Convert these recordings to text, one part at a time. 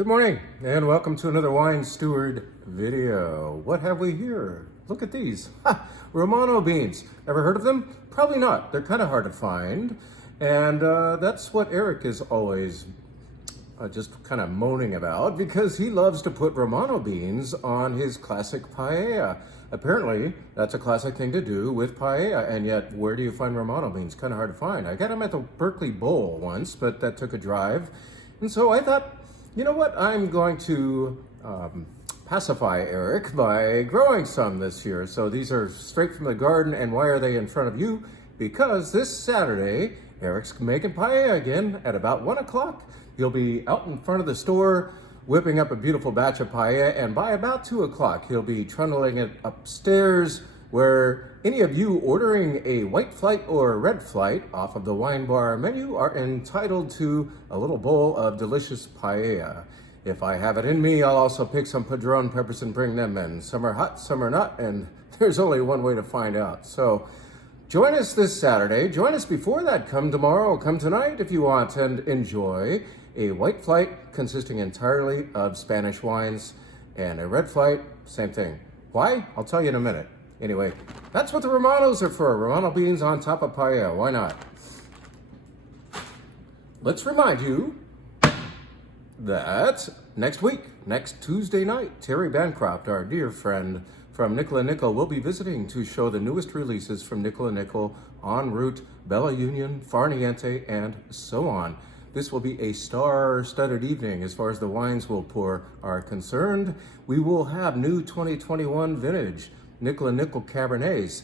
Good morning and welcome to another Wine Steward video. What have we here? Look at these. Romano beans. Ever heard of them? Probably not. They're kind of hard to find. And that's what Eric is always just kind of moaning about because he loves to put Romano beans on his classic paella. Apparently, that's a classic thing to do with paella, and yet where do you find Romano beans? Kind of hard to find. I got them at the Berkeley Bowl once, but that took a drive. And so I thought, you know what, I'm going to pacify Eric by growing some this year. So these are straight from the garden, and why are they in front of you? Because this Saturday, Eric's making paella again at about 1 o'clock. He'll be out in front of the store whipping up a beautiful batch of paella, and by about 2 o'clock, he'll be trundling it upstairs where any of you ordering a white flight or a red flight off of the wine bar menu are entitled to a little bowl of delicious paella. If I have it in me, I'll also pick some padron peppers and bring them in. Some are hot, some are not, and there's only one way to find out. So join us this Saturday. Join us before that. Come tomorrow, come tonight if you want, and enjoy a white flight consisting entirely of Spanish wines, and a red flight, same thing. Why? I'll tell you in a minute. Anyway, that's what the Romanos are for. Romano beans on top of paella. Why not? Let's remind you that next week, next Tuesday night, Terry Bancroft, our dear friend from Nickel & Nickel, will be visiting to show the newest releases from Nickel & Nickel, En Route, Bella Union, Farniente, and so on. This will be a star-studded evening as far as the wines we'll pour are concerned. We will have new 2021 vintage Nickel & Nickel Cabernets,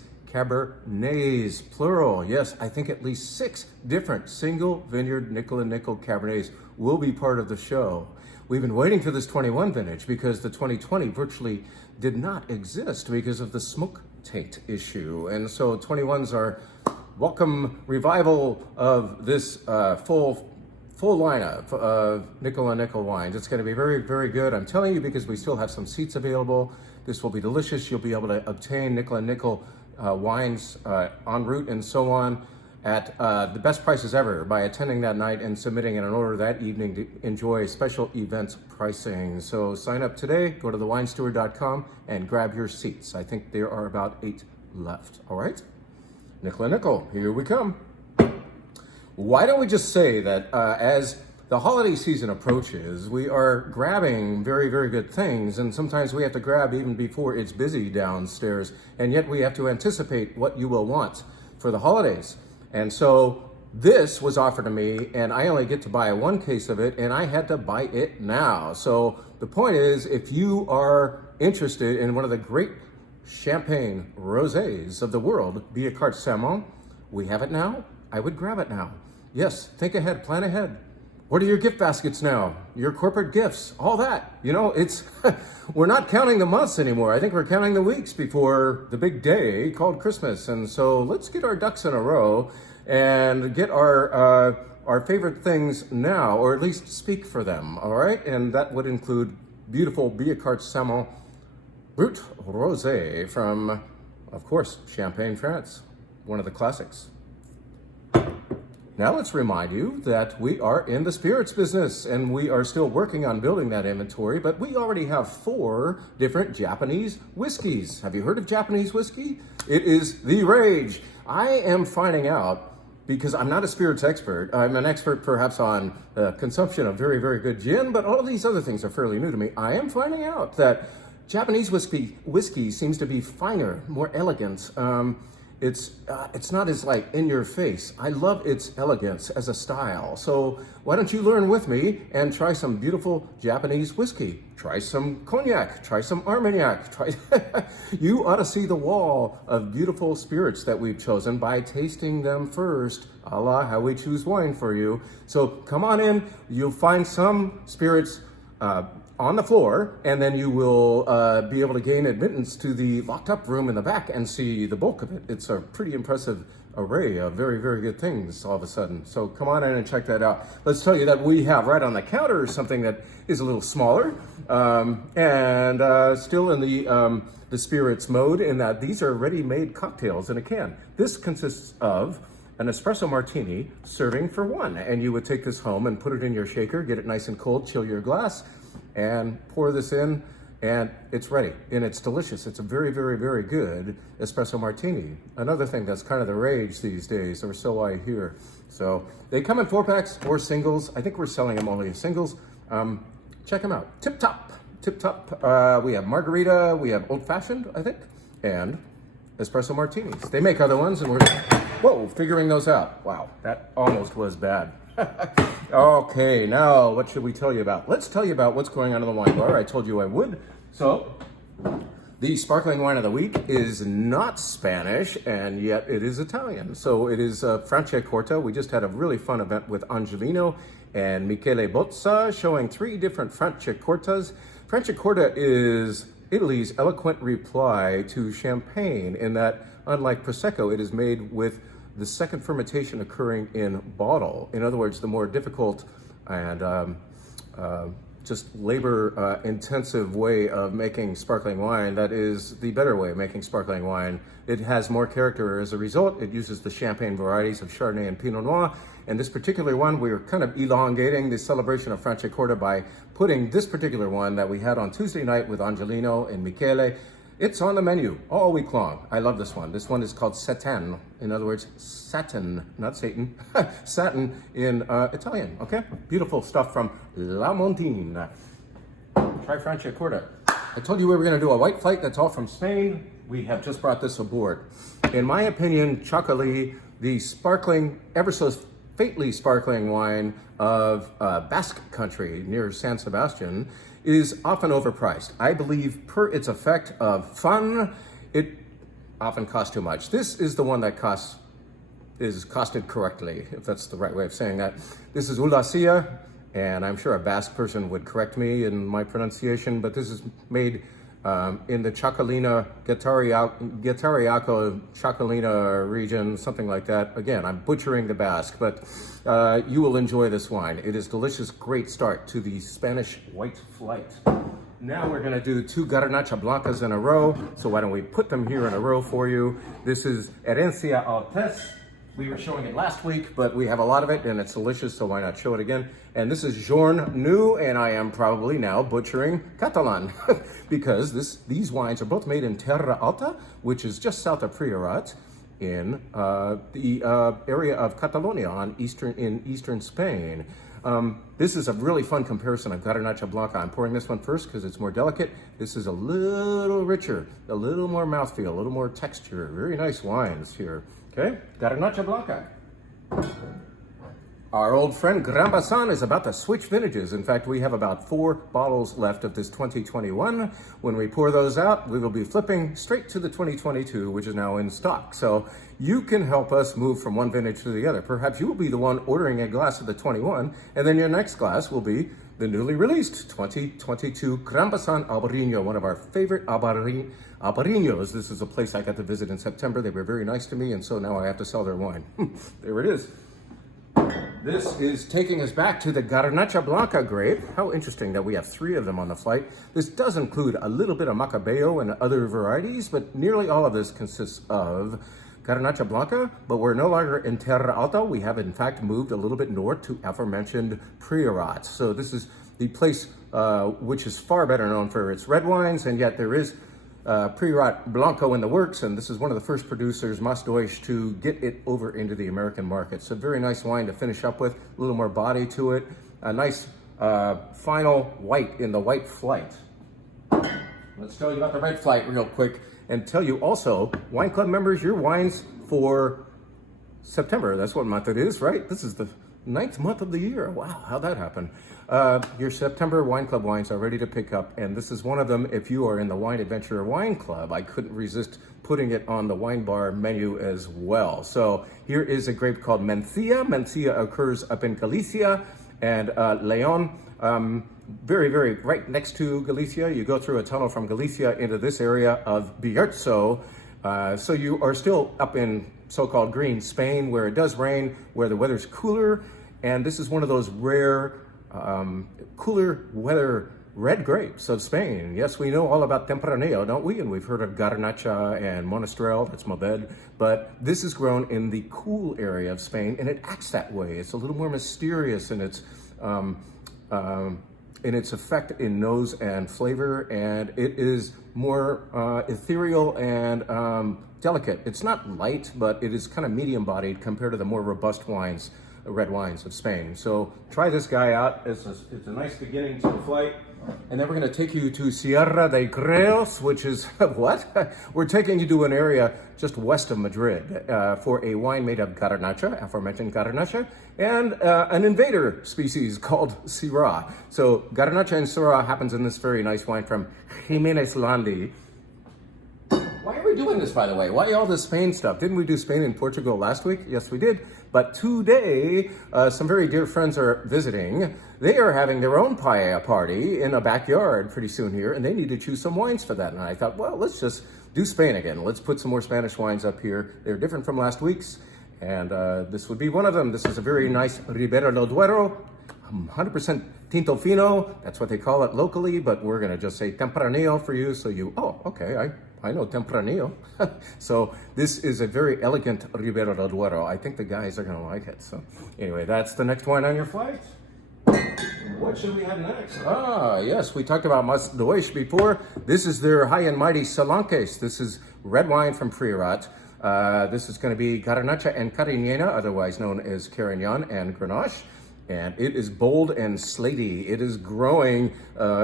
plural. Yes, I think at least 6 different single vineyard Nickel & Nickel Cabernets will be part of the show. We've been waiting for this 21 vintage because the 2020 virtually did not exist because of the smoke taint issue. And so 21s are welcome revival of this full lineup of Nickel & Nickel wines. It's going to be very, very good. I'm telling you because we still have some seats available. This will be delicious. You'll be able to obtain Nickel & Nickel wines en route and so on at the best prices ever by attending that night and submitting an order that evening to enjoy special event pricing. So sign up today, go to thewinesteward.com and grab your seats. I think there are about 8 left. All right? Nickel & Nickel, here we come. Why don't we just say that as the holiday season approaches, we are grabbing very, very good things, and sometimes we have to grab even before it's busy downstairs, and yet we have to anticipate what you will want for the holidays. And so this was offered to me, and I only get to buy 1 case of it, and I had to buy it now. So the point is, if you are interested in one of the great champagne rosés of the world, be it Carte Saumon, we have it now. I would grab it now. Yes, think ahead, plan ahead. What are your gift baskets now? Your corporate gifts, all that. You know, it's, we're not counting the months anymore. I think we're counting the weeks before the big day called Christmas. And so let's get our ducks in a row and get our favorite things now, or at least speak for them, all right? And that would include beautiful Carte Saumon Brut Rosé from, of course, Champagne, France, one of the classics. Now let's remind you that we are in the spirits business and we are still working on building that inventory, but we already have 4 different Japanese whiskeys. Have you heard of Japanese whiskey? It is the rage. I am finding out, because I'm not a spirits expert, I'm an expert perhaps on consumption of very, very good gin, but all of these other things are fairly new to me. I am finding out that Japanese whiskey seems to be finer, more elegant. It's not as like in your face. I love its elegance as a style. So why don't you learn with me and try some beautiful Japanese whiskey? Try some cognac, try some Armagnac. You ought to see the wall of beautiful spirits that we've chosen by tasting them first, a la how we choose wine for you. So come on in, you'll find some spirits on the floor, and then you will be able to gain admittance to the locked up room in the back and see the bulk of it. It's a pretty impressive array of very, very good things all of a sudden. So come on in and check that out. Let's tell you that we have right on the counter something that is a little smaller and still in the spirits mode, in that these are ready-made cocktails in a can. This consists of an espresso martini serving for one. And you would take this home and put it in your shaker, get it nice and cold, chill your glass, and pour this in, and it's ready. And it's delicious. It's a very, very, very good espresso martini. Another thing that's kind of the rage these days, or so I hear. So they come in 4-packs or singles. I think we're selling them only as singles. Check them out. Tip top. Tip top. We have margarita, we have old fashioned, I think, and espresso martinis. They make other ones, and we're, figuring those out. Wow, that almost was bad. Okay, now what should we tell you about? Let's tell you about what's going on in the wine bar. I told you I would. So, the sparkling wine of the week is not Spanish, and yet it is Italian. So it is Franciacorta. We just had a really fun event with Angelino and Michele Bozza showing 3 different Franciacortas. Franciacorta is Italy's eloquent reply to champagne in that, unlike Prosecco, it is made with the second fermentation occurring in bottle. In other words, the more difficult and just labor intensive way of making sparkling wine, that is the better way of making sparkling wine. It has more character as a result. It uses the champagne varieties of Chardonnay and Pinot Noir. And this particular one, we're kind of elongating the celebration of Franciacorta by putting this particular one that we had on Tuesday night with Angelino and Michele. It's on the menu all week long. I love this one. This one is called Satin. In other words, satin, not Satan, satin in Italian, okay? Beautiful stuff from La Montine. Try Franciacorta. I told you we were gonna do a white flight that's all from Spain. We have just brought this aboard. In my opinion, Chocoli, the sparkling, ever so faintly sparkling wine of Basque country near San Sebastian, is often overpriced. I believe per its effect of fun, it often costs too much. This is the one that is costed correctly, if that's the right way of saying that. This is Ulacia, and I'm sure a Basque person would correct me in my pronunciation, but this is made in the Chocolina, Getariaco Chocolina region, something like that. Again, I'm butchering the Basque, but you will enjoy this wine. It is delicious, great start to the Spanish white flight. Now we're gonna do 2 Garnacha Blancas in a row, so why don't we put them here in a row for you. This is Herencia Altes. We were showing it last week, but we have a lot of it and it's delicious, so why not show it again? And this is Jorn Nu, and I am probably now butchering Catalan because these wines are both made in Terra Alta, which is just south of Priorat in the area of Catalonia in eastern Spain. This is a really fun comparison of Garnacha Blanca. I'm pouring this one first because it's more delicate. This is a little richer, a little more mouthfeel, a little more texture. Very nice wines here. Okay, Garnacha Blanca. Our old friend Gran Bassan is about to switch vintages. In fact, we have about 4 bottles left of this 2021. When we pour those out, we will be flipping straight to the 2022, which is now in stock. So you can help us move from one vintage to the other. Perhaps you will be the one ordering a glass of the 21, and then your next glass will be the newly released 2022 Gran Bassan Albarino, one of our favorite Albarinos. This is a place I got to visit in September. They were very nice to me, and so now I have to sell their wine. There it is. This is taking us back to the Garnacha Blanca grape. How interesting that we have 3 of them on the flight. This does include a little bit of Macabeo and other varieties, but nearly all of this consists of Garnacha Blanca, but we're no longer in Terra Alta. We have in fact moved a little bit north to aforementioned Priorat. So this is the place which is far better known for its red wines, and yet there is Priorat Blanco in the works, and this is one of the first producers, Mas Deutsch, to get it over into the American market. So very nice wine to finish up with, a little more body to it, a nice final white in the white flight. Let's tell you about the red flight real quick and tell you also, Wine Club members, your wines for September, that's what month it is, right? This is the 9th month of the year. Wow, how'd that happen? Your September Wine Club wines are ready to pick up, and this is one of them. If you are in the Wine Adventurer Wine Club, I couldn't resist putting it on the wine bar menu as well. So here is a grape called Mencia. Mencia occurs up in Galicia and Leon. Very, very right next to Galicia. You go through a tunnel from Galicia into this area of Bierzo. So you are still up in so-called green Spain, where it does rain, where the weather's cooler. And this is one of those rare cooler weather red grapes of Spain. Yes, we know all about Tempranillo, don't we? And we've heard of Garnacha and Monastrell, that's Mourvedre, but this is grown in the cool area of Spain, and it acts that way. It's a little more mysterious in its effect in nose and flavor, and it is more ethereal and delicate. It's not light, but it is kind of medium-bodied compared to the more robust wines, red wines of Spain. So try this guy out. It's a nice beginning to the flight. And then we're going to take you to Sierra de Gredos, which is what? We're taking you to an area just west of Madrid for a wine made of Garnacha, aforementioned Garnacha, and an invader species called Syrah. So Garnacha and Syrah happens in this very nice wine from Jimenez Landi. Why are we doing this, by the way? Why all this Spain stuff? Didn't we do Spain and Portugal last week? Yes, we did. But today, some very dear friends are visiting. They are having their own paella party in a backyard pretty soon here, and they need to choose some wines for that. And I thought, well, let's just do Spain again. Let's put some more Spanish wines up here. They're different from last week's, and this would be one of them. This is a very nice Ribera del Duero, 100% Tinto Fino. That's what they call it locally, but we're going to just say Tempranillo for you, so you, oh, okay, I know Tempranillo. So this is a very elegant Ribera del Duero. I think the guys are going to like it. So anyway, that's the next wine on your flight. What should we have next? Ah, yes, we talked about Mas Doix before. This is their high and mighty Salanques. This is red wine from Priorat. This is going to be Garnacha and Cariñena, otherwise known as Carignan and Grenache. And it is bold and slaty. It is growing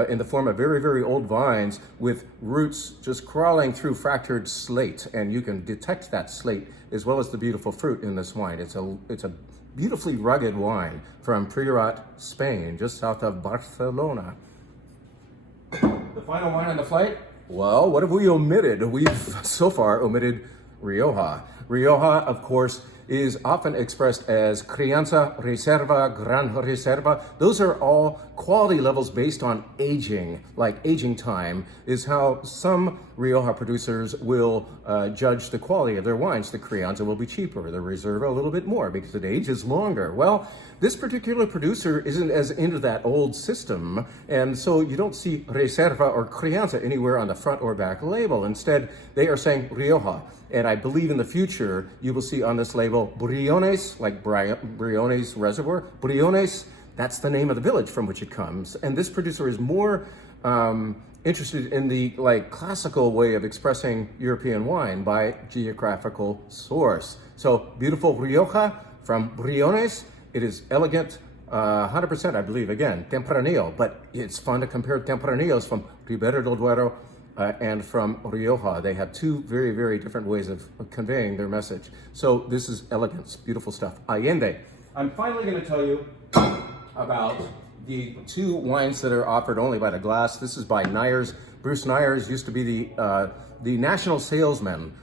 in the form of very, very old vines with roots just crawling through fractured slate. And you can detect that slate as well as the beautiful fruit in this wine. It's a beautifully rugged wine from Priorat, Spain, just south of Barcelona. The final wine on the flight? Well, what have we omitted? We've so far omitted Rioja. Rioja, of course, is often expressed as Crianza Reserva, Gran Reserva. Those are all quality levels based on aging, like aging time is how some Rioja producers will judge the quality of their wines. The Crianza will be cheaper, the Reserva a little bit more because it ages longer. Well, this particular producer isn't as into that old system, and so you don't see Reserva or Crianza anywhere on the front or back label. Instead, they are saying Rioja. And I believe in the future, you will see on this label, Briones, like Briones Reservoir. Briones, that's the name of the village from which it comes. And this producer is more interested in the classical way of expressing European wine by geographical source. So beautiful Rioja from Briones. It is elegant, 100%, I believe, again, Tempranillo. But it's fun to compare Tempranillos from Ribera del Duero and from Rioja. They have two very, very different ways of conveying their message. So this is elegance, beautiful stuff. Allende. I'm finally going to tell you about the two wines that are offered only by the glass. This is by Nyers. Bruce Nyers used to be the national salesman,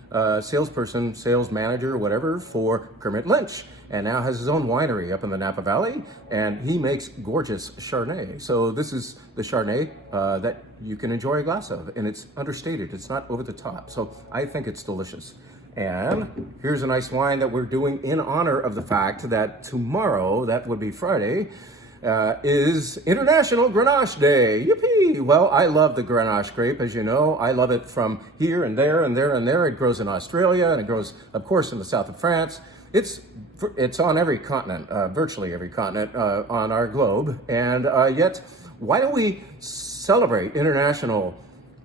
salesperson, sales manager, whatever, for Kermit Lynch, and now has his own winery up in the Napa Valley, and he makes gorgeous Chardonnay. So this is the Chardonnay that you can enjoy a glass of, and it's understated. It's not over the top. So I think it's delicious. And here's a nice wine that we're doing in honor of the fact that tomorrow, that would be Friday, is International Grenache Day. Yippee! Well, I love the Grenache grape, as you know. I love it from here and there and there and there. It grows in Australia, and it grows, of course, in the south of France. It's on every continent, virtually every continent on our globe. And yet, why don't we celebrate International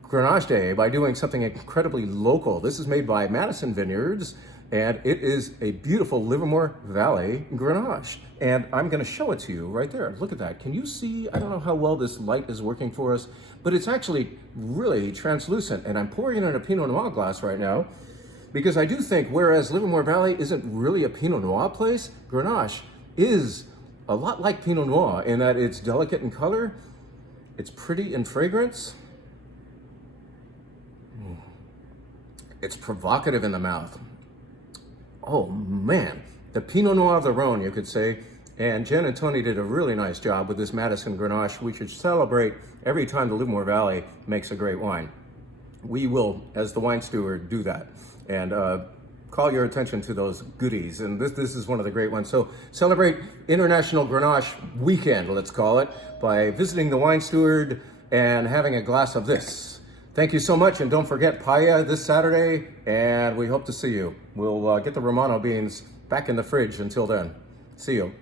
Grenache Day by doing something incredibly local? This is made by Madison Vineyards, and it is a beautiful Livermore Valley Grenache. And I'm going to show it to you right there. Look at that. Can you see? I don't know how well this light is working for us, but it's actually really translucent. And I'm pouring it in a Pinot Noir glass right now, because I do think, whereas Livermore Valley isn't really a Pinot Noir place, Grenache is a lot like Pinot Noir in that it's delicate in color, it's pretty in fragrance, it's provocative in the mouth. Oh man, the Pinot Noir of the Rhone, you could say. And Jen and Tony did a really nice job with this Madison Grenache. We should celebrate every time the Livermore Valley makes a great wine. We will, as the wine steward, do that. And call your attention to those goodies. And this is one of the great ones. So celebrate International Grenache Weekend, let's call it, by visiting the wine steward and having a glass of this. Thank you so much, and don't forget Paella this Saturday, and we hope to see you. We'll get the Romano beans back in the fridge until then. See you.